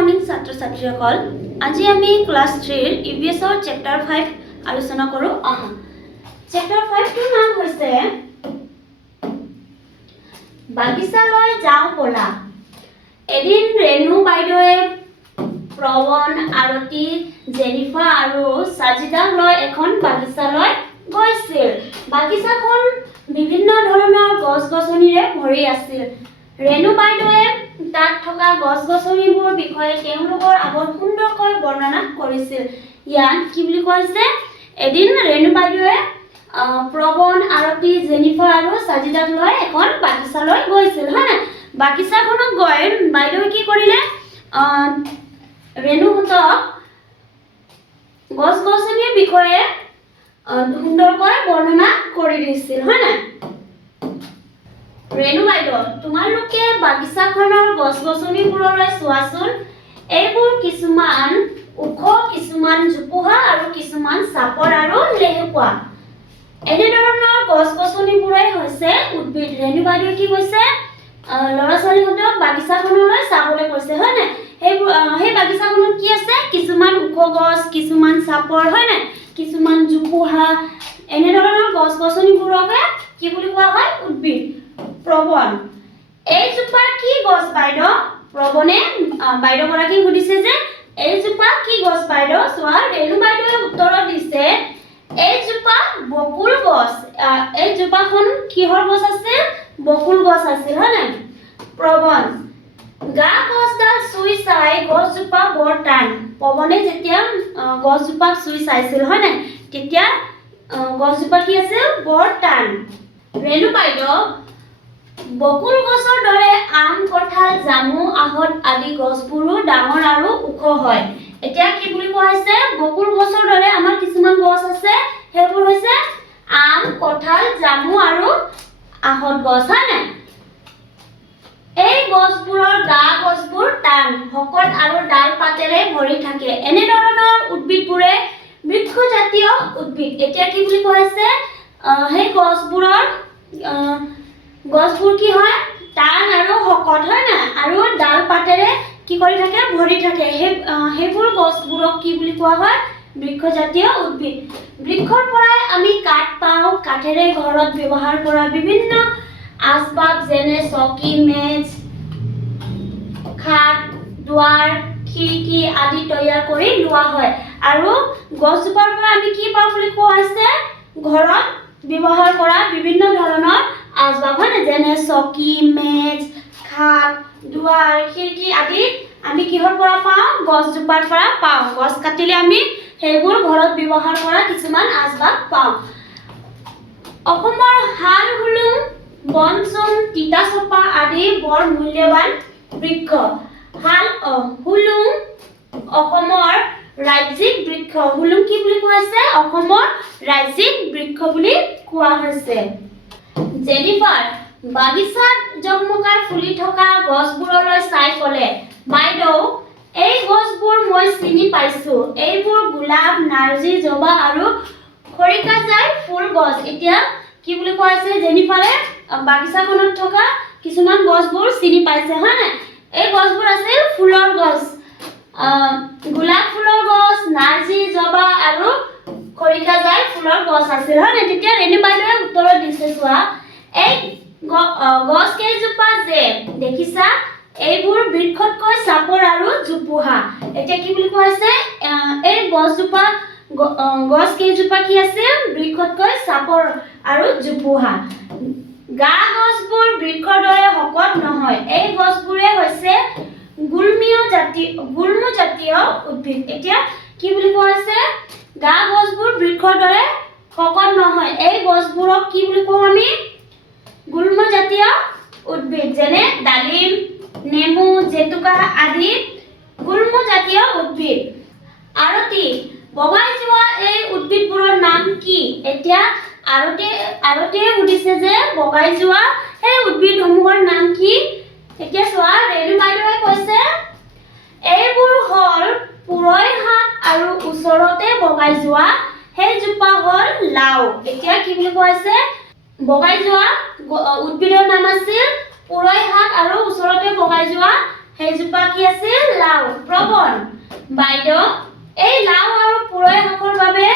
Morning ছাত্ৰ ছাত্ৰীসকল আজি আমি ক্লাছ 3 ইভিএছৰ চেপ্টাৰ 5 আলোচনা কৰোঁ চেপ্টাৰ 5 টোৰ নাম হৈছে বাগিচালৈ যাওঁ বলা। এদিন ৰেণু বাইদেৱে প্ৰৱন, আৰতি, জেনিফা আৰু সাজিদাক লৈ এখন বাগিচালৈ গৈছিল। বাগিচাখন বিভিন্ন ধৰণৰ গছ-গছনিৰে ভৰি আছিল। ৰেণু বাইদেৱে তাত থকা গছ-গছনিবোৰ বিষয়ে তেওঁলোকৰ আগত সুন্দৰকৈ বৰ্ণনা কৰিছিল। ইয়াত কি বুলি কৈছে, এদিন ৰেণু বাইদেৱে প্ৰৱন, আৰতি, জেনিফা আৰু সাজিদাক লৈ এখন বাগিচালৈ গৈছিল, হয় নাই? বাগিচাখনত গৈ বাইদেৱে কি কৰিলে, ৰেণুহঁতক গছ-গছনিৰ বিষয়ে সুন্দৰকৈ বৰ্ণনা কৰি দিছিল, হয় নাই? ৰেণু বাইদেউ, তোমালোকে বাগিচাখনৰ গছ-গছনিবোৰলৈ চোৱাচোন। এইবোৰ কিছুমান ওখ, কিছুমান জোপোহা আৰু কিছুমান চাপৰ আৰু লেহুকুৱা। এনেধৰণৰ গছ-গছনিবোৰেই হৈছে উদ্ভিদ। ৰেণু বাইদেৱে কি কৈছে, ল'ৰা-ছোৱালীহঁতক বাগিচাখনলৈ চাবলৈ কৈছে, হয় নাই? সেই বাগিচাখনত কি আছে, কিছুমান ওখ গছ, কিছুমান চাপৰ, হয় নাই? কিছুমান জোপোহা, এনেধৰণৰ গছ-গছনিবোৰকে কি বুলি কোৱা হয়? উদ্ভিদ। প্ৰৱন, এইজোপা কি গছ বাইদেউ? প্ৰৱনে বাইদেউগৰাকীক সুধিছে যে এইজোপা কি গছ বাইদেউ? চোৱা, ৰেণু বাইদেৱে উত্তৰত দিছে এইজোপা বকুল গছ। এই জোপাখন কিহৰ গছ আছিল? বকুল গছ আছিল, হয় নাই? প্ৰৱন, গা গছডাল চুই চাই গছজোপা বৰ টান। প্ৰৱনে যেতিয়া গছজোপাক চুই চাইছিল, হয় নাই, তেতিয়া গছজোপা কি আছিল? বৰ টান। ৰেণু বাইদেউ, বকুল গছৰ দৰে আম, কঁঠাল, জামু, আহঁত আদি গছবোৰো ডাঙৰ আৰু ওখ হয়। এতিয়া কি বুলি কোৱা হৈছে, বকুল গছৰ দৰে আমাৰ কিছুমান গছ আছে, সেইবোৰ হৈছে আম, কঁঠাল, জামু আৰু আহঁত গছ, হয় নাই? এই গছবোৰৰ গা গছবোৰ টান, শকত আৰু ডাল পাতেৰে ভৰি থাকে। এনেধৰণৰ উদ্ভিদবোৰে বৃক্ষজাতীয় উদ্ভিদ। এতিয়া কি বুলি কোৱা হৈছে, সেই গছবোৰ কি হয়? টান আৰু শকত, হয় নাই? আৰু ডাল পাতেৰে কি কৰি থাকে? ভৰি থাকে। সেইবোৰ গছবোৰক কি বুলি কোৱা হয়? বৃক্ষজাতীয় উদ্ভিদ। বৃক্ষৰ পৰাই আমি কাঠ পাওঁ। কাঠেৰে ঘৰত ব্যৱহাৰ কৰা বিভিন্ন আচবাব যেনে চকী, মেজ, খাট, দুৱাৰ, খিৰিকী আদি তৈয়াৰ কৰি লোৱা হয়। আৰু গছজোপাৰ পৰা আমি কি পাওঁ বুলি কোৱা হৈছে? ঘৰত ব্যৱহাৰ কৰা বিভিন্ন ধৰণৰ আচবাব, হয় নাই? যেনে চকী, মেজ, খাট, দুৱাৰ, খিৰিকী আদি আমি কিহৰ পৰা পাওঁ? গছজোপাৰ পৰা পাওঁ। গছ কাটিলে আমি সেইবোৰ ঘৰত ব্যৱহাৰ কৰা কিছুমান আচবাব পাওঁ। অসমৰ শাল, হুলুং, বনচুম, তিতাচপা আদি বৰ মূল্যৱান বৃক্ষ। হুলুং অসমৰ ৰাজ্যিক বৃক্ষ। হুলুং কি বুলি কোৱা হৈছে? অসমৰ ৰাজ্যিক বৃক্ষ বুলি কোৱা হৈছে। জেনিফাৰ, বাগিচাত জকমকাই ফুলি থকা গছবোৰলৈ চাই ক'লে, বাইদেউ, এই গছবোৰ মই চিনি পাইছো। এইবোৰ গোলাপ, নাৰ্জী, জবা আৰু খৰিকাজাৰ ফুল গছ। এতিয়া কি বুলি কোৱা হৈছে, জেনিফাৰে বাগিচাখনত থকা কিছুমান গছবোৰ চিনি পাইছে, হয় নাই? এই গছবোৰ আছিল ফুলৰ গছ। গোলাপ ফুলৰ গছ, নাৰ্জী, জবা আৰু খৰিকাজাৰ ফুলৰ গছ আছিল, হয় নাই? তেতিয়া ৰেণু বাইদেৱে উত্তৰত দিছে, চোৱা, এই গছ কেইজোপা যে দেখিছা, এইবোৰ বৃক্ষতকৈ চাপৰ আৰু জোপোহা। এতিয়া কি বুলি কোৱা হৈছে, এই গছ কেইজোপা কি আছে? বৃক্ষতকৈ চাপৰ আৰু জোপোহা। গা গছবোৰ বৃক্ষৰ দৰে শকত নহয়। এই গছবোৰে হৈছে গুল্মজাতীয় উদ্ভিদ। এতিয়া কি বুলি কোৱা হৈছে, গা গছবোৰ বৃক্ষৰ দৰে শকত নহয়। এই গছবোৰক কি বুলি কওঁ আমি? গুল্মজাতীয় উদ্ভিদ। যেনে ডালিম, নেমু, জেতুকা আদি গুল্মজাতীয় উদ্ভিদ। আৰতি, বগাই যোৱা এই উদ্ভিদবোৰৰ নাম কি? এতিয়া আৰতিয়ে সুধিছে যে বগাই যোৱা এই উদ্ভিদসমূহৰ নাম কি? এতিয়া চোৱা, ৰেণু বাইদেৱে কৈছে এইবোৰ হ'ল পুৰৈ শাক আৰু ওচৰতে বগাই যোৱা সেইজোপা হ'ল লাও। এতিয়া কি বুলি কোৱা হৈছে, বগাই যোৱা উদ্ভিদৰ নাম আছিল পুৰৈ শাক আৰু ওচৰতে বগাই যোৱা সেইজোপা কি আছিল লাও প্ৰবন বাইদেউ এই লাও আৰু পুৰৈ শাকৰ বাবে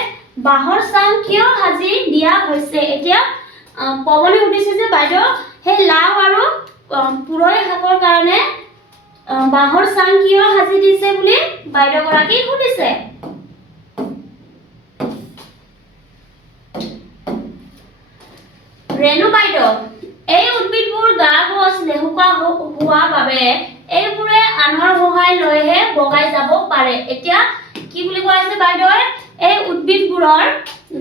বাঁহৰ চাং কিয় সাজি দিয়া হৈছে এতিয়া পৱনে সুধিছে যে বাইদেউ সেই লাও আৰু পুৰৈ শাকৰ কাৰণে বাঁহৰ চাং কিয় সাজি দিছে বুলি বাইদেউ গৰাকী সুধিছে ৰেণু বাইদেউ এই উদ্ভিদবোৰ গা গছ লেহুকা হোৱা বাবে এইবোৰে আনৰ সহায় লৈহে বগাই যাব পাৰে এতিয়া কি বুলি কোৱা আছে বাইদেউ এই উদ্ভিদবোৰৰ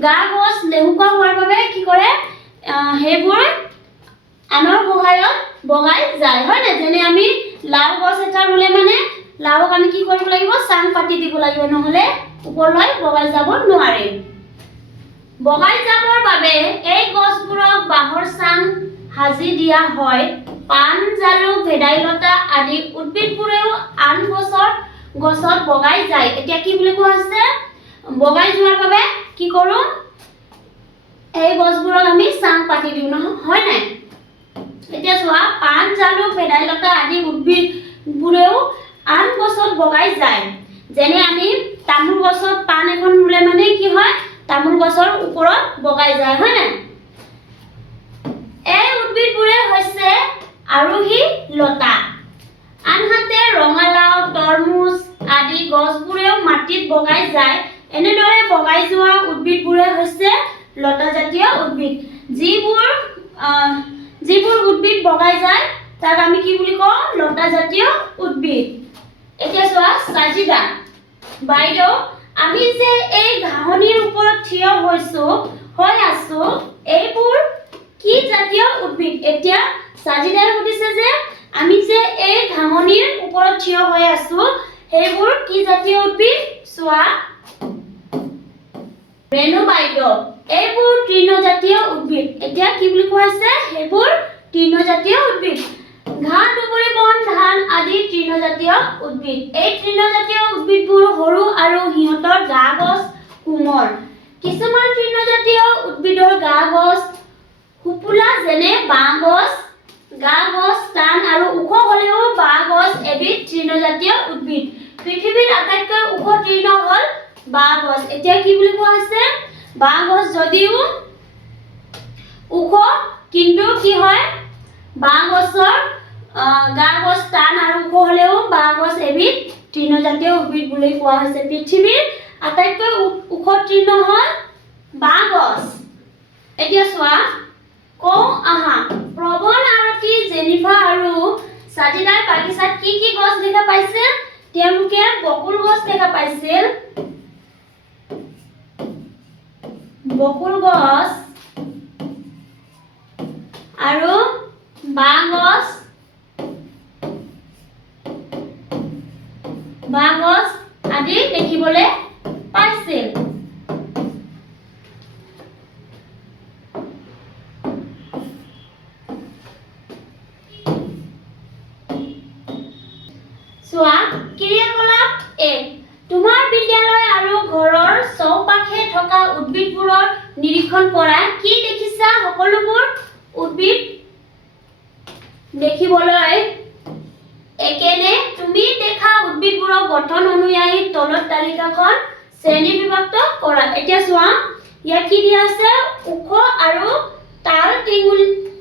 গা গছ লেহুকা হোৱাৰ বাবে কি কৰে সেইবোৰ আনৰ সহায়ত বগাই যায় হয় না যেনে আমি লাও গছ এটা ৰুলে মানে লাওক আমি কি কৰিব লাগিব চাং পাতি দিব লাগিব নহলে ওপৰলৈ বগাই যাব নোৱাৰে বগাই যাবৰ বাবে এই গছবোৰক বাঁহৰ চাং সাজি দিয়া হয় পান জালুক ভেদাইলতা আদি উদ্ভিদবোৰেও আন গছত বগাই যায় এতিয়া কি বুলি কোৱা আছে বগাই যোৱাৰ বাবে কি কৰো এই গছবোৰক আমি চাং পাতি দিও নহয় নাই এতিয়া চোৱা পান জালুক ভেদাইলতা আদি উদ্ভিদবোৰেও আন গছত বগাই যায় যেনে আমি তামোল গছত পান এখন ৰুলে মানে কি হয় তামোল গছৰ ওপৰত বগাই যায় হয় না এই উদ্ভিদবোৰে হৈছে আৰোহী লতা আনহাতে ৰঙালাও তৰমুজ আদি গছবোৰেও মাটিত বগাই যায় এনেদৰে বগাই যোৱা উদ্ভিদবোৰে হৈছে লতা জাতীয় উদ্ভিদ যিবোৰ উদ্ভিদ বগাই যায় তাক আমি কি বুলি কওঁ লতা জাতীয় উদ্ভিদ এতিয়া চোৱা সাজিদা বাইদেউ আমি যে এই ঘাঁহনিৰ ওপৰত থিয় হৈ আছো এইবোৰ কি জাতীয় উদ্ভিদ এতিয়া সাজিদাই সুধিছে যে আমি যে এই ঘাঁহনিৰ ওপৰত থিয় হৈ আছো সেইবোৰ কি জাতীয় উদ্ভিদ চোৱা ৰেণু বাইদেউ এইবোৰ তৃণজাতীয় উদ্ভিদ এতিয়া কি বুলি কোৱা আছে সেইবোৰ তৃণজাতীয় উদ্ভিদ ঘাঁহ দুবৰি বন ধান আদি তৃণজাতীয় উদ্ভিদ এই তৃণজাতীয় উদ্ভিদবোৰ সৰু আৰু সিহঁতৰ গা গছ কোমল কিছুমান তৃণজাতীয় উদ্ভিদৰ গা গছ হুপুলা যেনে বাঁহ গছ গা গছ টান আৰু ওখ হ'লেও বাঁহ গছ এবিধ তৃণজাতীয় উদ্ভিদ পৃথিৱীৰ আটাইতকৈ ওখ তৃণ হ'ল বাঁহ গছ এতিয়া কি বুলি কোৱা আছে বাঁহ গছ যদিও ওখ কিন্তু কি হয় বাঁহ গছৰ গা গছ টান আৰু ওখ হ'লেও বাঁহ গছ এবিধ তৃণজাতীয় উদ্ভিদ বুলি কোৱা হৈছে পৃথিৱীৰ আটাইতকৈ ওখ তৃণ হ'ল বাঁহ গছ এতিয়া চোৱা কওঁ আহা প্ৰবন আৰতি জেনিফা আৰু সাজিদাৰ বাগিচাত কি কি গছ দেখা পাইছে তেওঁলোকে বকুল গছ দেখা পাইছিল বকুল গছ আৰু বাঁহ গছ আদি দেখিবলৈ পাইছিল চোৱা ক্ৰিয়াকলাপ 1 তোমাৰ বিদ্যালয় আৰু ঘৰৰ চৌপাশে থকা উদ্ভিদবোৰৰ নিৰীক্ষণ কৰা কি দেখিছা সকলোবোৰ উদ্ভিদ দেখিবলৈ একেনে তুমি দেখা উদ্ভিদবোৰৰ গঠন অনুযায়ী তলত তালিকাখন শ্ৰেণী বিভক্ত কৰা এতিয়া চোৱা ইয়াত কি দিয়া আছে ওখ আৰু তাল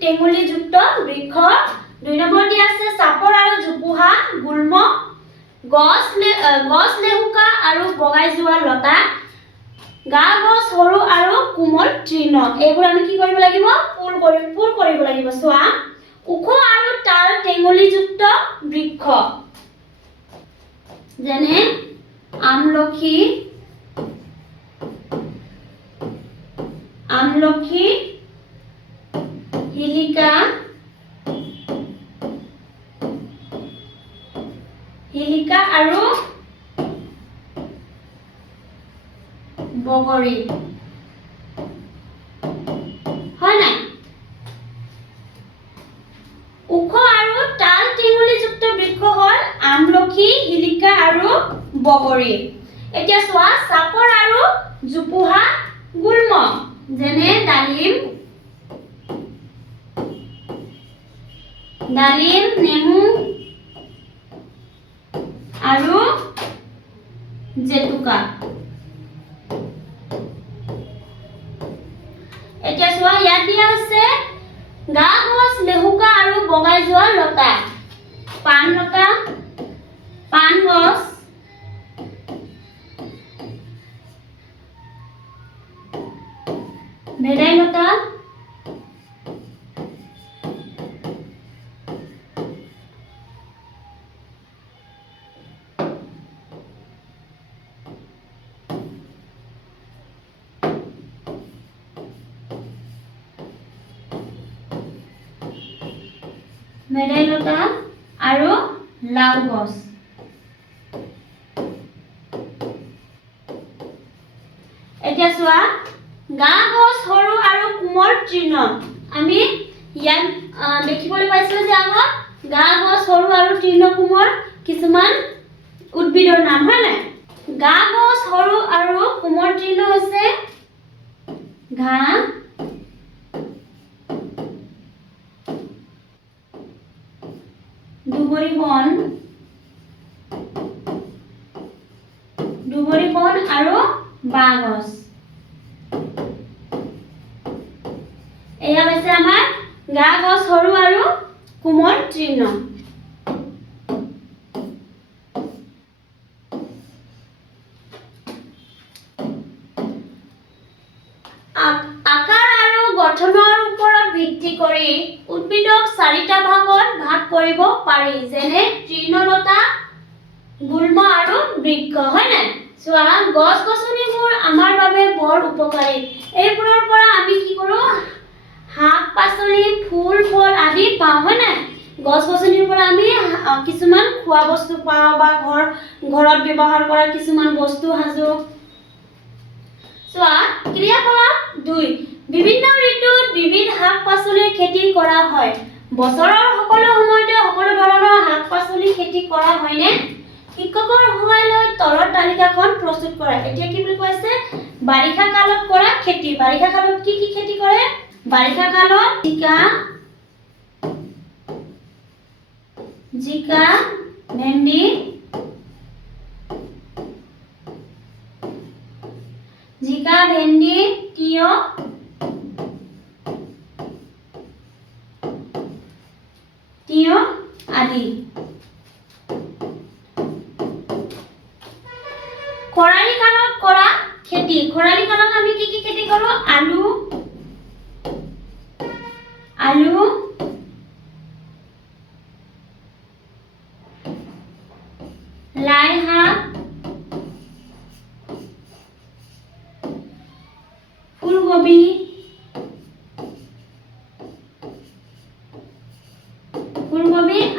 টেঙুলি যুক্ত বৃক্ষ 2 নম্বৰ দিয়া আছে চাপৰ আৰু জোপোহা গুল্ম গছ লেহুকা আৰু বগাই যোৱা লতা গা গছ সৰু আৰু কোমল তৃণ এইবোৰ আমি কি কৰিব লাগিব পুৰ কৰিব লাগিব চোৱা ওখ আৰু তাল টেঙুলি যুক্ত বৃক্ষ যেনে আমলখি শিলিকা আৰু বগৰী হয় নাই ওখ আৰু তাল টেঙুলি যুক্ত বৃক্ষ হ'ল আমলখি শিলিকা আৰু বগৰী এতিয়া চোৱা চাপৰ আৰু জোপোহা গুল্ম যেনে ডালিম নেমু আৰু জেতুকা। এতিয়া চোৱা ইয়াত দিয়া আছে গা গছ, লেহুকা আৰু বগাই যোৱা লতা। পাণ লতা, পাণ গছ, ভেদাইলতা, ভেদাইলতা আৰু লাও গছ। এতিয়া চোৱা গা গছ সৰু আৰু কোমল তৃণ। আমি ইয়াত দেখিবলৈ পাইছো যে আগত গা গছ সৰু আৰু তৃণ কোমল কিছুমান উদ্ভিদৰ নাম, হয় নাই? গা গছ সৰু আৰু কোমল তৃণ হৈছে ঘাঁহ, দুবৰি বন আৰু বাঁহ গছ। এয়া হৈছে আমাৰ গা গছ সৰু আৰু কোমল তৃণ। আকাৰ আৰু গঠনৰ ওপৰত ভিত্তি কৰি উদ্ভিদক 4টা ভাগত ভাগ কৰিব পাৰি, যেনে তৃণলতা, গুল্ম আৰু বৃক্ষ, হয় নাই? চোৱা গছ-গছনিবোৰ আমাৰ বাবে বৰ উপকাৰী। এইবোৰৰ পৰা আমি কি কৰোঁ? শাক-পাচলি, ফুল, ফল আদি পাওঁ, হয় নাই? গছ-গছনিৰ পৰা আমি কিছুমান খোৱা বস্তু পাওঁ বা ঘৰত ব্যৱহাৰ কৰা কিছুমান বস্তু সাজো। চোৱা ক্ৰিয়াকলাপ 2। বিভিন্ন ঋতুত বিবিধ শাক-পাচলিৰ খেতি কৰা হয়। বছৰৰ সকলো সময়তে সকলো ধৰণৰ শাক-পাচলি খেতি কৰা হয়নে? শিক্ষকৰ সহায় লৈ তলৰ তালিকাখন প্ৰস্তুত কৰা। এতিয়া কি বুলি কৈছে? বাৰিষা কালত কৰা খেতি। বাৰিষা কালত কি কি খেতি কৰে? বাৰিষা কালত জিকা, ভেন্দি, তিয়হ, আদি। খৰালি কালত কৰা খেতি। খৰালি কালত আমি কি কি খেতি কৰো? আলু, লাই শাক, ফুলকবি,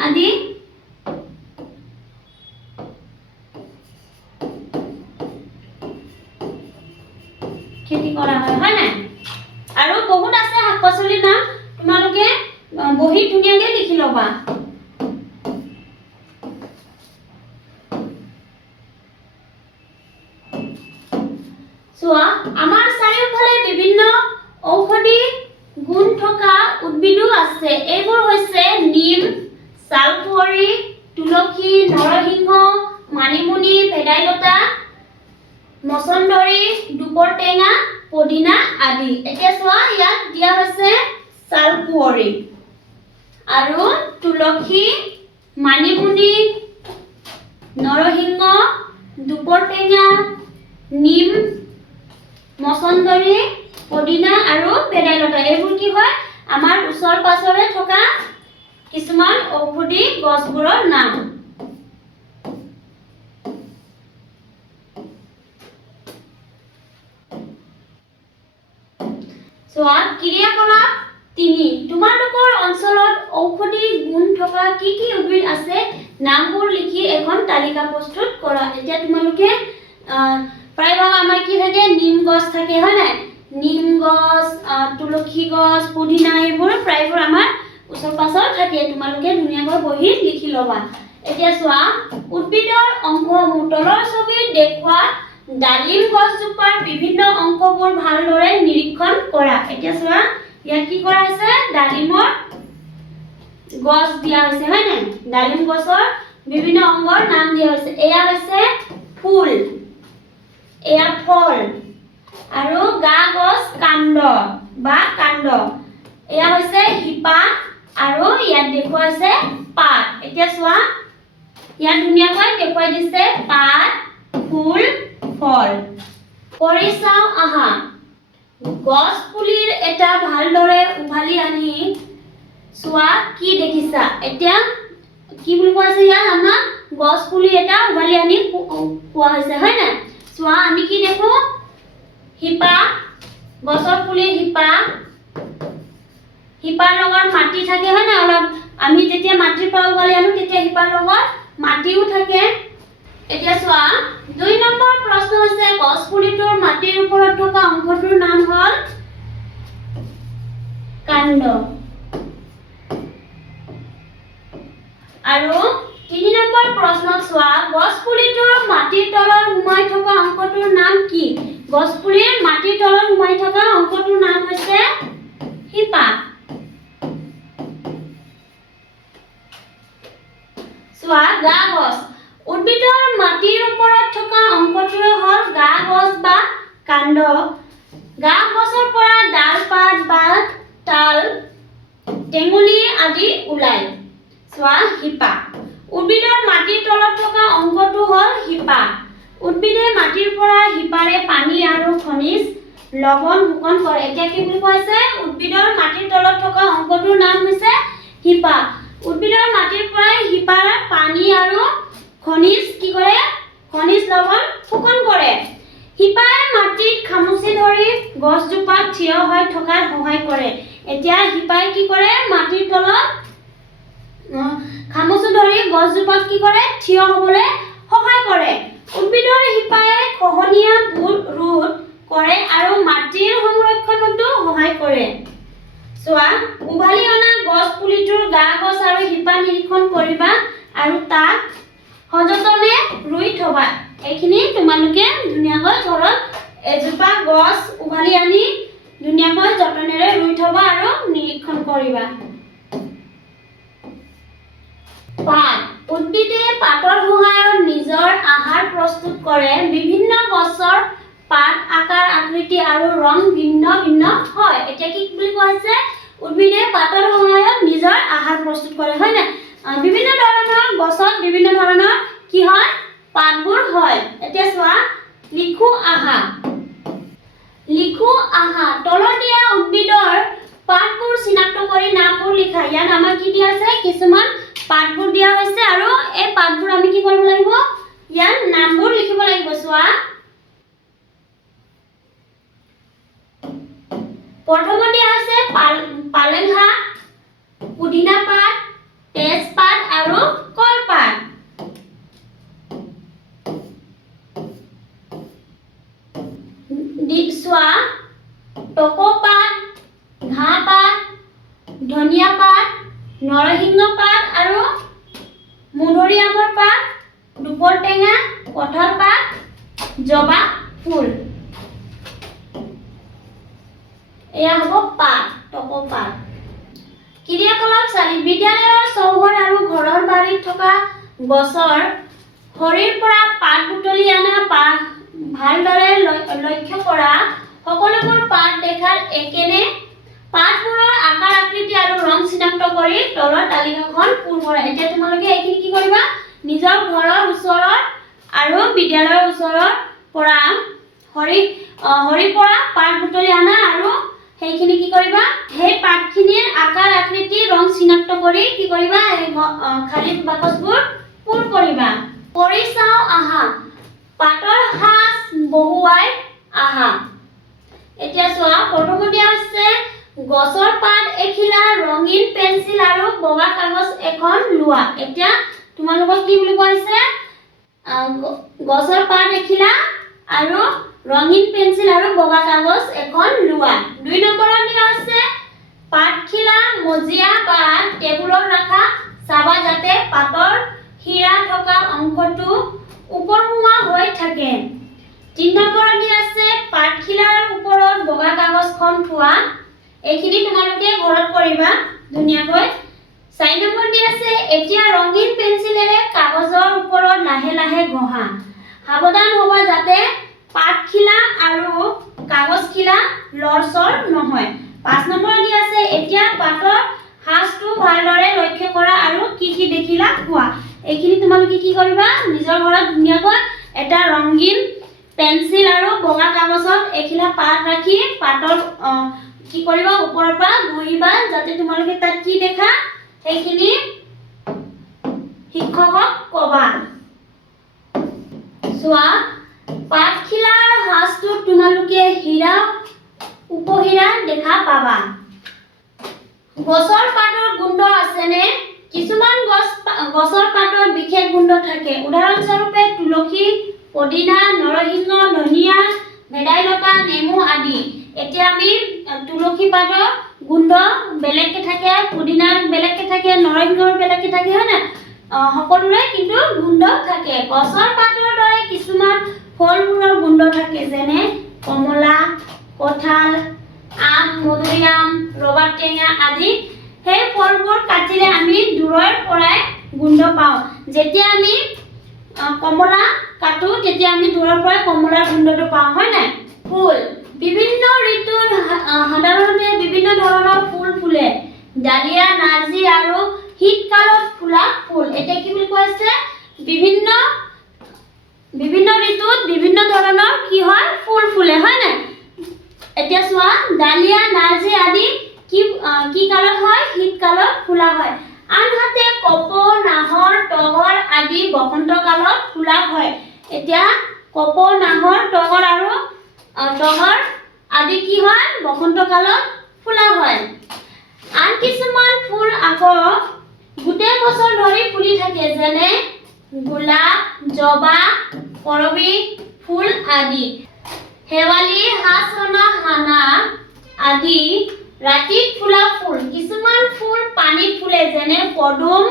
আদি খেতি কৰা হয়, হয় নাই? আৰু বহুত আছে শাক-পাচলিৰ নাম, তোমালোকে বহি ধুনীয়াকৈ লিখি ল'বা। চোৱা আমাৰ চাৰিওফালে বিভিন্ন ঔষধি গুণ থকা উদ্ভিদো আছে। এইবোৰ হৈছে নিম, ছালকুঁৱৰী, তুলসী, নৰসিংহ, মানিমুনি, ভেদাইলতা, মছন্দৰী, দুপৰটেঙা, পদিনা আদি। এতিয়া চোৱা ইয়াত দিয়া হৈছে ছালকুঁৱৰী আৰু তুলসী, মানিমুনি, নৰসিংহ, দুপৰটেঙা, নিম, মছন্দৰী, পদিনা আৰু ভেদাইলতা। এইবোৰ কি হয়? আমাৰ ওচৰ পাছৰে থকা কিছুমান ঔষধি গছবোৰৰ নাম। চোৱা ক্ৰিয়াকলাপ 3। তোমালোকৰ অঞ্চলত ঔষধি গুণ থকা কি কি উদ্ভিদ আছে নামবোৰ লিখি এখন তালিকা প্ৰস্তুত কৰা। এতিয়া তোমালোকে প্ৰায়ভাগ আমাৰ কি থাকে? নিম গছ থাকে, হয় নাই? নিম গছ, তুলসী গছ, পুদিনা, এইবোৰ প্ৰায়বোৰ আমাৰ ওচৰ পাছৰ থাকে। তোমালোকে ধুনীয়াকৈ বহি লিখি ল'বা। এতিয়া চোৱা উদ্ভিদৰ অংশসমূহ তলৰ ছবিত দেখুওৱা ডালিম গছজোপাৰ বিভিন্ন অংশবোৰ ভালদৰে নিৰীক্ষণ কৰা। এতিয়া চোৱা ইয়াত কি কৰা আছে? ডালিমৰ গছ দিয়া হৈছে, হয় নাই? ডালিম গছৰ বিভিন্ন অংগৰ নাম দিয়া হৈছে এয়া হৈছে ফুল এয়া ফল আৰু গা গছ কাণ্ড বা কাণ্ড এয়া হৈছে শিপা আৰু ইয়াত দেখুৱা আছে পাত এতিয়া চোৱা ইয়াত ধুনীয়াকৈ দেখুৱাই দিছে পাত ফুল ফল কৰি চাও আহা গছ পুলিৰ এটা ভালদৰে উভালি আনি চোৱা কি দেখিছা এতিয়া কি বুলি কোৱা আছে ইয়াত আমাক গছ পুলি এটা উভালি আনি কোৱা হৈছে হয় না চোৱা আমি কি দেখো শিপা গছৰ পুলি শিপাৰ লগত মাটি থাকে হয় না অলপ আমি যেতিয়া মাটিৰ পৰা উভালি আনো তেতিয়া শিপাৰ লগত মাটিও থাকে এতিয়া চোৱা 2 নম্বৰ প্ৰশ্ন হৈছে গছ পুলিটোৰ মাটিৰ ওপৰত থকা অংশটোৰ নাম হ'ল কাণ্ড আৰু 3 নম্বৰ প্ৰশ্নত চোৱা গছ পুলিটোৰ মাটিৰ তলত সোমাই থকা অংশটোৰ নাম কি গছ পুলিৰ মাটিৰ তলত সোমাই থকা অংশটোৰ নাম হৈছে শিপা চোৱা গা গছ উদ্ভিদৰ মাটিৰ ওপৰত থকা অংশটোৱে হ'ল গা গছ বা কাণ্ড গা গছৰ পৰা ডাল পাত বা তাল টেঙুলি আদি ওলায় চোৱা শিপা উদ্ভিদৰ মাটিৰ তলত থকা অংশটো হ'ল শিপা উদ্ভিদে মাটিৰ পৰা শিপাৰে পানী আৰু খনিজ লৱণ শোষণ কৰে এতিয়া কি বুলি কোৱা হৈছে উদ্ভিদৰ মাটিৰ তলত থকা অংশটোৰ নাম হৈছে শিপা উদ্ভিদৰ মাটিৰ পৰা শিপাৰ পানী আৰু খনিজ কি কৰে খনিজ লৱণ শোষণ কৰে শিপাই মাটিত খামুচি ধৰি গছজোপাত থিয় হৈ থকাত সহায় কৰে এতিয়া শিপাই কি কৰে মাটিৰ তলত খামুচি ধৰি গছজোপাত কি কৰে থিয় হ'বলৈ সহায় কৰে উদ্ভিদৰ শিপাই খহনীয়া ৰোধ কৰে আৰু মাটিৰ সংৰক্ষণতো সহায় কৰে চোৱা উভালি অনা গছ পুলিটোৰ গা গছ আৰু শিপা নিৰীক্ষণ কৰিবা আৰু তাক সযতনে ৰুই থবা এইখিনি তোমালোকে ধুনীয়াকৈ ঘৰত এজোপা গছ উভালি আনি ধুনীয়াকৈ যতনেৰে ৰুই থবা আৰু নিৰীক্ষণ কৰিবা পাত উদ্ভিদে পাতৰ সহায়ত নিজৰ আহাৰ প্ৰস্তুত কৰে বিভিন্ন গছৰ পাত আকাৰ আকৃতি আৰু ৰং ভিন্ন ভিন্ন হয় এতিয়া কি বুলি কোৱা হৈছে উদ্ভিদে পাতৰ সহায়ত নিজৰ আহাৰ প্ৰস্তুত কৰে হয় না বিভিন্ন ধৰণৰ গছত বিভিন্ন ধৰণৰ কি হয় পাতবোৰ হয় এতিয়া চোৱা লিখো আহা তলত দিয়া উদ্ভিদৰ পাতবোৰ চিনাক্ত কৰি নামবোৰ লিখা ইয়াত আমাৰ কি দিয়া আছে কিছুমান পাতবোৰ দিয়া হৈছে আৰু এই পাতবোৰ আমি কি কৰিব লাগিব ইয়াত নামবোৰ লিখিব লাগিব চোৱা প্ৰথমতে দিয়া আছে পালেং শাক পুদিনা পাত তেজপাত আৰু কলপাত চোৱা টকৌপাত ঘাঁহ পাত ধনিয়া পাত নৰসিংহ পাত আৰু মধুৰিআমৰ পাত দুপৰ টেঙা কঁঠাল পাত জবা ফুল এয়া হ'ব পাত টকৌপাত ক্ৰিয়াকলাপ চালি বিদ্যালয়ৰ চৌহদ আৰু ঘৰৰ বাৰীত থকা গছৰ খৰিৰ পৰা পাত বুটলি অনা পাত ভালদৰে লক্ষ্য কৰা সকলোবোৰ পাত দেখাত একেনে পাতবোৰৰ আকাৰ আকৃতি আৰু ৰং চিনাক্ত কৰি তলৰ তালিকাখন পূৰ কৰা এতিয়া তোমালোকে এইখিনি কি কৰিবা নিজৰ ঘৰৰ ওচৰত আৰু বিদ্যালয়ৰ ওচৰৰ পৰা হৰি পৰা পাত বুটলি আনা আৰু সেইখিনি কি কৰিবা সেই পাতখিনিৰ আকাৰ আকৃতি ৰং চিনাক্ত কৰি কি কৰিবা এই খালী বাকচবোৰ পূৰ কৰিবা কৰি চাও আহা পাতৰ সাজ বহুৱাই আহা এতিয়া চোৱা প্ৰথমতে দিয়া আছে গছৰ পাত এখিলা ৰঙীন পেন্সিল আৰু বগা কাগজ এখন লোৱা এতিয়া তোমালোকক কি বুলি কৈছে গছৰ পাত এখিলা আৰু ৰঙীন পেন্সিল আৰু বগা কাগজ এখন লোৱা 2 নম্বৰত দিয়া আছে পাতখিলা মজিয়া বা টেবুলত ৰাখা চাবা যাতে পাতৰ হীৰা থকা অংশটো ওপৰমুৱা হৈ থাকে 3 নম্বৰত দিয়া আছে পাতখিলাৰ ওপৰত বগা কাগজখন থোৱা এইখিনি তোমালোকে ঘৰত কৰিবা ধুনীয়াকৈ 4 নম্বৰ দি আছে এতিয়া ৰঙীন পেন্সিলেৰে কাগজৰ ওপৰত লাহে লাহে ঘঁহা সাৱধান হ'ব যাতে পাতখিলা আৰু কাগজখিলা লৰচৰ নহয় 5 নম্বৰ দি আছে এতিয়া পাতৰ হাঁচটো ভালদৰে লক্ষ্য কৰা আৰু কি কি দেখিলা কোৱা এইখিনি তোমালোকে কি কৰিবা নিজৰ ঘৰত ধুনীয়াকৈ এটা ৰঙীন পেন্সিল আৰু বগা কাগজত এখিলা পাত ৰাখি পাতৰ কি কৰিবা ওপৰৰ পৰা ঘঁহিবা যাতে তোমালোকে তাত কি দেখা এইখিনি শিক্ষকক কবা চোৱা পাতখিলাৰ হাঁচটো তোমালোকে হীৰা উপহীৰা দেখা পাবা গছৰ পাতৰ গোন্ধ আছেনে কিছুমান গছৰ পাতৰ বিশেষ গোন্ধ থাকে উদাহৰণস্বৰূপে তুলসী পদিনা নৰসিংহ ধনিয়া ভেদাইলতা নেমু আদি এতিয়া আমি তুলসী পাতৰ গোন্ধ বেলেগকে থাকে পুদিনাৰ বেলেগকে থাকে নৰসিংহৰ বেলেগকে থাকে হয় না সকলোৰে কিন্তু গোন্ধ থাকে গছৰ পাতৰ দৰে কিছুমান ফলবোৰৰ গোন্ধ থাকে যেনে কমলা কঁঠাল আম মধুৰিআম ৰবাব টেঙা আদি সেই ফলবোৰ কাটিলে আমি দূৰৰ পৰাই গোন্ধ পাওঁ যেতিয়া আমি কমলা কাটো তেতিয়া আমি দূৰৰ পৰাই কমলাৰ গোন্ধটো পাওঁ হয় নাই ফুল বিভিন্ন ঋতুত সাধাৰণতে বিভিন্ন ধৰণৰ ফুল ফুলে ডালিয়া নাৰ্জী আৰু শীতকালত ফুলা ফুল এটা কি বুলি কৈছে বিভিন্ন ঋতুত বিভিন্ন ধৰণৰ কি হয় ফুল ফুলে হয় নাই এতিয়া চোৱা ডালিয়া নাৰ্জী আদি কি কালত হয় শীতকালত ফুলা হয় আনহাতে কপৌ নাহৰ তগৰ আদি বসন্ত কালত ফুলা হয় এতিয়া কপৌ নাহৰ তগৰ আৰু তগৰ আদি কি হয় বসন্ত কালত ফুলা হয় আন কিছুমান ফুল আকৌ গোটেই বছৰ ধৰি ফুলি থাকে যেনে গোলাপ জবা কৰবী ফুল আদি শেৱালি হাছনা হানা আদি ৰাতিত ফুলা ফুল কিছুমান ফুল পানীত ফুলে যেনে পদুম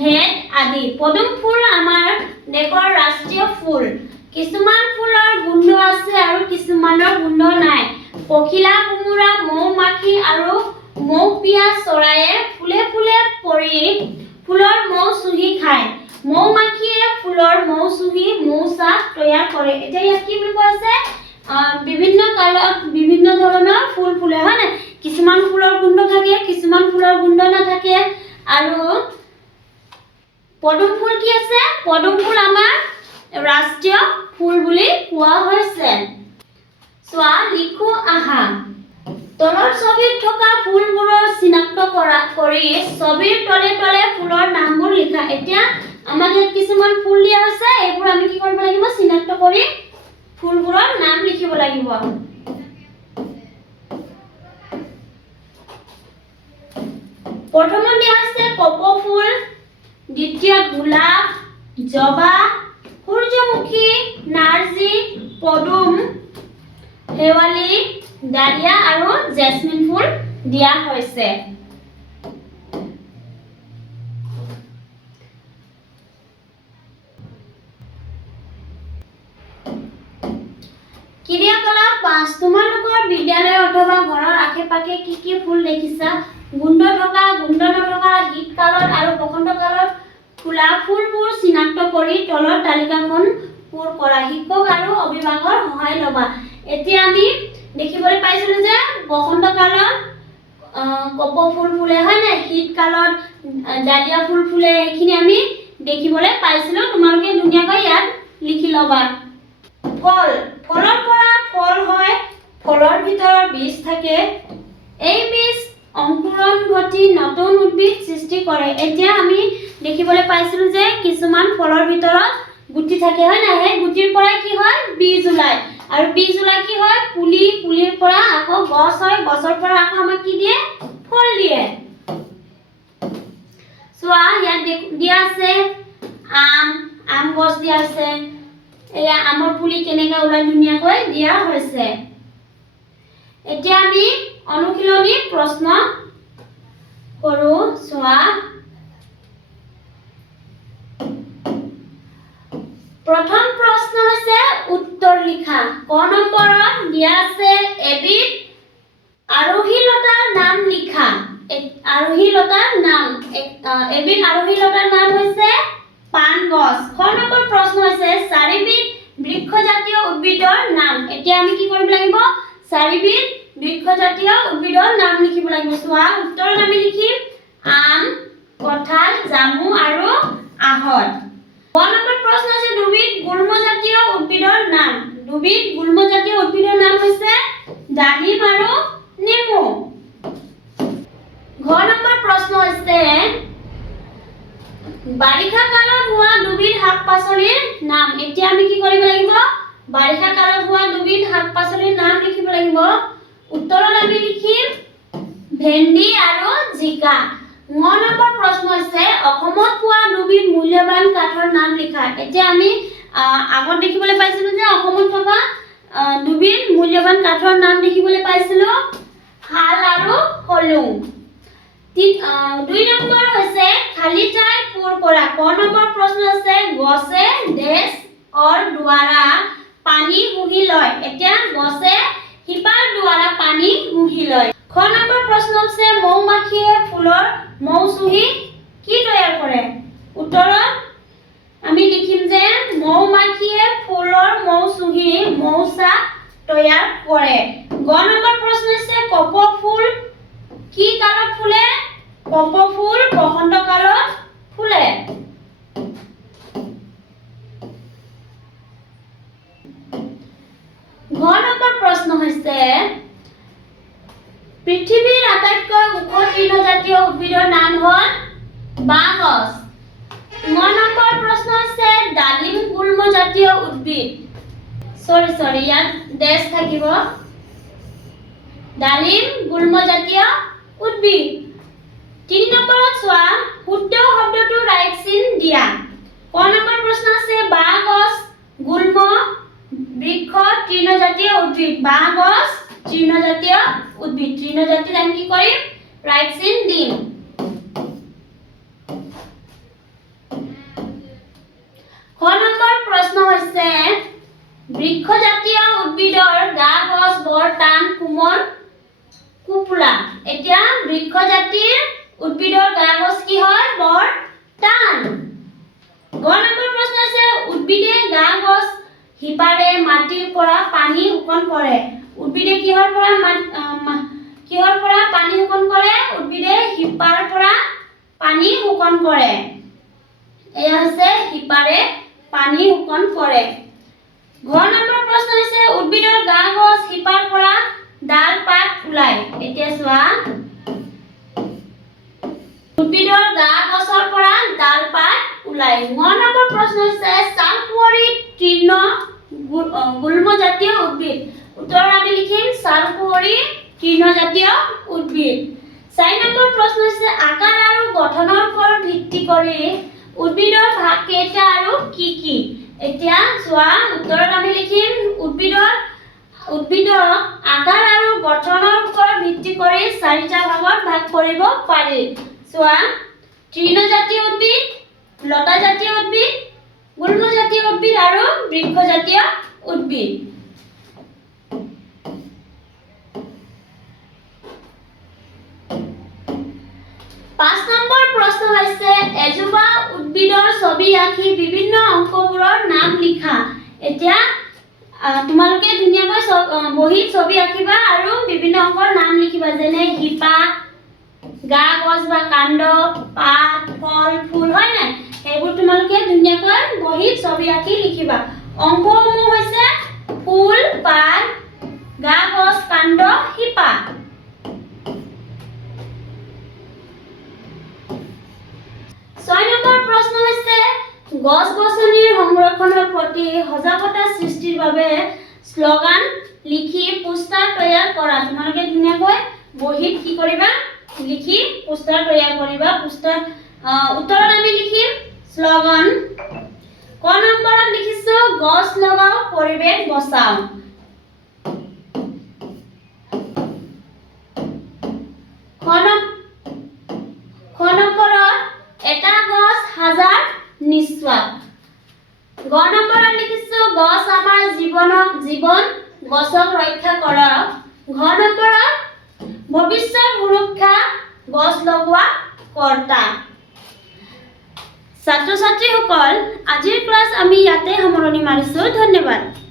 ভেট আদি পদুম ফুল আমাৰ দেশৰ ৰাষ্ট্ৰীয় ফুল কিছুমান ফুলৰ গোন্ধ আছে আৰু কিছুমানৰ গোন্ধ নাই পখিলা কুমুৰা মৌমাখি আৰু মৌপিয়া চৰায়ে ফুলে ফুলে পৰি ফুলৰ মৌ চুহি খায় মৌমাখিয়ে ফুলৰ মৌ চুহি মৌচাক তৈয়াৰ কৰে এতিয়া ইয়াত কি বুলি কৈছে বিভিন্ন কালত বিভিন্ন ধৰণৰ ফুল ফুলে হয় না কিছুমান ফুলৰ গোন্ধ থাকে কিছুমান ফুলৰ গোন্ধ নাথাকে আৰু পদুম ফুল কি আছে পদুম ফুল আমাৰ ৰাষ্ট্ৰীয় ফুল বুলি কোৱা হৈছে চোৱা লিখো আহা তলৰ ছবিত থকা ফুলবোৰৰ চিনাক্ত কৰি ছবিৰ তলে তলে ফুলৰ নামবোৰ লিখা এতিয়া আমাক ইয়াত কিছুমান ফুল দিয়া হৈছে এইবোৰ আমি কি কৰিব লাগিব চিনাক্ত কৰি ফুলবোৰৰ নাম লিখিব লাগিব প্ৰথমত দিয়া আছে কপৌ ফুল দ্বিতীয় গোলাপ জবা সূৰ্যমুখী নাৰ্জী পদুম শেৱালি ডালিয়া আৰু জেসমিন ফুল দিয়া হৈছে ক্ৰিয়াকলাপ 5 তোমালোকৰ বিদ্যালয় অথবা ঘৰৰ আশে-পাশে কি ফুল দেখিছা গোন্ধ থকা গোন্ধ নথকা শীতকালত আৰু বসন্ত কালত ফুলা ফুলবোৰ চিনাক্ত কৰি তলৰ তালিকাখন পূৰ কৰা শিক্ষক আৰু অভিভাৱকৰ সহায় লবা এতিয়া আমি দেখিবলৈ পাইছিলো যে বসন্ত কালত কপৌ ফুল ফুলে হয় না শীতকালত ডালিয়া ফুল ফুলে এইখিনি আমি দেখিবলৈ পাইছিলো তোমালোকে ধুনীয়াকৈ ইয়াত লিখি লবা ফলৰ পৰা ফল হয় ফলৰ ভিতৰত বীজ থাকে এই বীজ অংকুৰণ ঘটি নতুন উদ্ভিদ সৃষ্টি কৰে এতিয়া আমি দেখিবলৈ পাইছিলো যে কিছুমান ফলৰ ভিতৰত গুটি থাকে হয় না সেই গুটিৰ পৰা কি হয় বীজ ওলায় আৰু বীজ ওলাই কি হয় পুলিৰ পৰা আকৌ গছ হয় গছৰ পৰা আকৌ আমাক কি দিয়ে ফল দিয়ে চোৱা ইয়াত দিয়া আছে আম গছ দিয়া আছে এয়া আমৰ পুলি কেনেকৈ ওলাই ধুনীয়াকৈ দিয়া হৈছে এতিয়া আমি অনুশীলনী প্ৰশ্ন কৰো চোৱা প্ৰথম প্ৰশ্ন হৈছে উত্তৰ লিখা ক নম্বৰত দিয়া আছে এবিধ আৰোহী লতাৰ নাম লিখা আৰোহী লতাৰ নাম এবিধ আৰোহী লতাৰ নাম হৈছে পাণ গছ। 6 নম্বৰ প্ৰশ্ন হৈছে চাৰিবিধ বৃক্ষজাতীয় উদ্ভিদৰ নাম। এতিয়া আমি কি কৰিব লাগিব? চাৰিবিধ বৃক্ষজাতীয় উদ্ভিদৰ নাম লিখিব লাগিব। চোৱা উত্তৰত আমি লিখিম আম, কঁঠাল, জামু আৰু আহঁত। 9 নম্বৰ প্ৰশ্ন হৈছে দুবিধ গুল্মজাতীয় উদ্ভিদৰ নাম। দুবিধ গুল্মজাতীয় উদ্ভিদৰ নাম হৈছে ডালিম আৰু নেমু। 10 নম্বৰ প্ৰশ্ন হৈছে বাৰিষা কালত হোৱা দুবিধ শাক-পাচলিৰ নাম। এতিয়া আমি কি কৰিব লাগিব? বাৰিষা কালত হোৱা দুবিধ শাক-পাচলিৰ নাম লিখিব লাগিব। উত্তৰত আমি লিখিম ভেন্দি আৰু জিকা। 9 নম্বৰ প্ৰশ্ন হৈছে অসমত পোৱা দুবিধ মূল্যৱান কাঠৰ নাম লিখা। এতিয়া আমি আগত দেখিবলৈ পাইছিলো যে অসমত থকা দুবিধ মূল্যৱান কাঠৰ নাম দেখিবলৈ পাইছিলো শাল আৰু হলুং। 2 নম্বৰ হৈছে খালি ঠাই পূৰ কৰা। ক নম্বৰ প্ৰশ্ন আছে গছে ডেছ অৰ দ্বাৰা পানী শুহি লয়। এতিয়া গছে শিপাৰ দ্বাৰা পানী শুহি লয়। খ নম্বৰ প্ৰশ্ন হৈছে মৌমাখিয়ে ফুলৰ মৌ চুহি কি তৈয়াৰ কৰে? উত্তৰত আমি লিখিম যে মৌমাখিয়ে ফুলৰ মৌ চুহি মৌচাক তৈয়াৰ কৰে। গ নম্বৰ প্ৰশ্ন হৈছে কপৌ ফুল কি কালত ফুলে? কপৌ ফুল বসন্ত কালত ফুলে। ঘ নম্বৰ প্ৰশ্ন হৈছে পৃথিৱীৰ আটাইতকৈ ওখ তৃণজাতীয় উদ্ভিদৰ নাম হ'ল বাঁহ গছ। 9 নম্বৰ প্ৰশ্ন হৈছে ডালিম গুল্মজাতীয় উদ্ভিদ। সৰি ইয়াত ডেছ থাকিব। ডালিম গুল্মজাতীয় উদ্ভিদ। 3 নম্বৰত চোৱা শুদ্ধ শব্দটো ৰাইট চিন দিয়া। ক নম্বৰ প্ৰশ্ন আছে বাঁহ গছ গুল্ম বৃক্ষ তৃণজাতীয় উদ্ভিদ। বাঁহ গছ তৃণজাতীয় উদ্ভিদ। তৃণজাতীয় আমি কি কৰিম? ৰাইট চিন দিম। খ নম্বৰ প্ৰশ্ন হৈছে বৃক্ষজাতীয় উদ্ভিদৰ গা গছ বৰ টান কোমল কুপলা। এতিয়া বৃক্ষজাতীয় উদ্ভিদৰ গা গছ কি হয়? বৰ টান। গ নম্বৰ প্ৰশ্ন আছে উদ্ভিদে গা গছ শিপাৰে মাটিৰ পৰা পানী শোষণ কৰে। উদ্ভিদে কিহৰ পৰা পানী শোষণ কৰে? উদ্ভিদে শিপাৰ পৰা পানী শোষণ কৰে। এয়া হৈছে শিপাৰে পানী শোষণ কৰে। ঘ নম্বৰ প্ৰশ্ন হৈছে উদ্ভিদৰ গা গছ শিপাৰ পৰা ডাল পাত ওলায়। এতিয়া চোৱা উদ্ভিদৰ গা গছৰ পৰা ডাল পাত ওলায়। 9 নম্বৰ প্ৰশ্ন হৈছে শালকুঁৱৰী তৃণ গুল্মজাতীয় উদ্ভিদ। উত্তৰত আমি লিখিম শালকুঁৱৰী তৃণজাতীয় উদ্ভিদ। 4 নম্বৰ প্ৰশ্ন হৈছে আকাৰ আৰু গঠনৰ ওপৰত ভিত্তি কৰি উদ্ভিদৰ ভাগ কেইটা আৰু কি কি? এতিয়া চোৱা উত্তৰত আমি লিখিম উদ্ভিদৰ আকাৰ আৰু গঠনৰ ওপৰত ভিত্তি কৰি 4টা ভাগত ভাগ কৰিব পাৰি। চোৱা তৃণজাতীয় উদ্ভিদ, লতাজাতীয় উদ্ভিদ, গুল্মজাতীয় উদ্ভিদ আৰু বৃক্ষজাতীয় উদ্ভিদ। 5 নম্বৰ প্ৰশ্ন হৈছে এজোপা উদ্ভিদৰ ছবি আঁকি বিভিন্ন অংশবোৰৰ নাম লিখা। এতিয়া তোমালোকে ধুনীয়াকৈ বহীত ছবি আঁকিবা আৰু বিভিন্ন অংশৰ নাম লিখিবা যেনে শিপা, গা গছ বা কাণ্ড, পাত, ফল, ফুল হয় নাই? সেইবোৰ তোমালোকে ধুনীয়াকৈ বহীত ছবি আঁকি লিখিবা। অংশসমূহ হৈছে ফুল, পাত, গা গছ, কাণ্ড, শিপা। 6 নম্বৰ প্ৰশ্ন হৈছে গছ-গছনিৰ সংৰক্ষণৰ প্ৰতি সজাগতা সৃষ্টিৰ বাবে স্লোগান লিখি পোষ্টাৰ তৈয়াৰ কৰা। তোমালোকে ধুনীয়াকৈ বহীত কি কৰিবা? লিখি পোষ্টাৰ তৈয়াৰ কৰিবা। উত্তৰত আমি লিখিম স্লোগান। ক নম্বৰত লিখিছো গছ লগাও পৰিৱেশ বচাও। খ নম্বৰত এটা গছ হাজাৰ নিশ্বাস। গ নম্বৰত লিখিছো গছ আমাৰ জীৱন গছক ৰক্ষা কৰক। ঘ নম্বৰত ভৱিষ্যত সুৰক্ষা গছ লগোৱা কৰ্তা। ছাত্ৰ ছাত্ৰীসকল, আজিৰ ক্লাছ আমি ইয়াতে সামৰণি মাৰিছোঁ। ধন্যবাদ।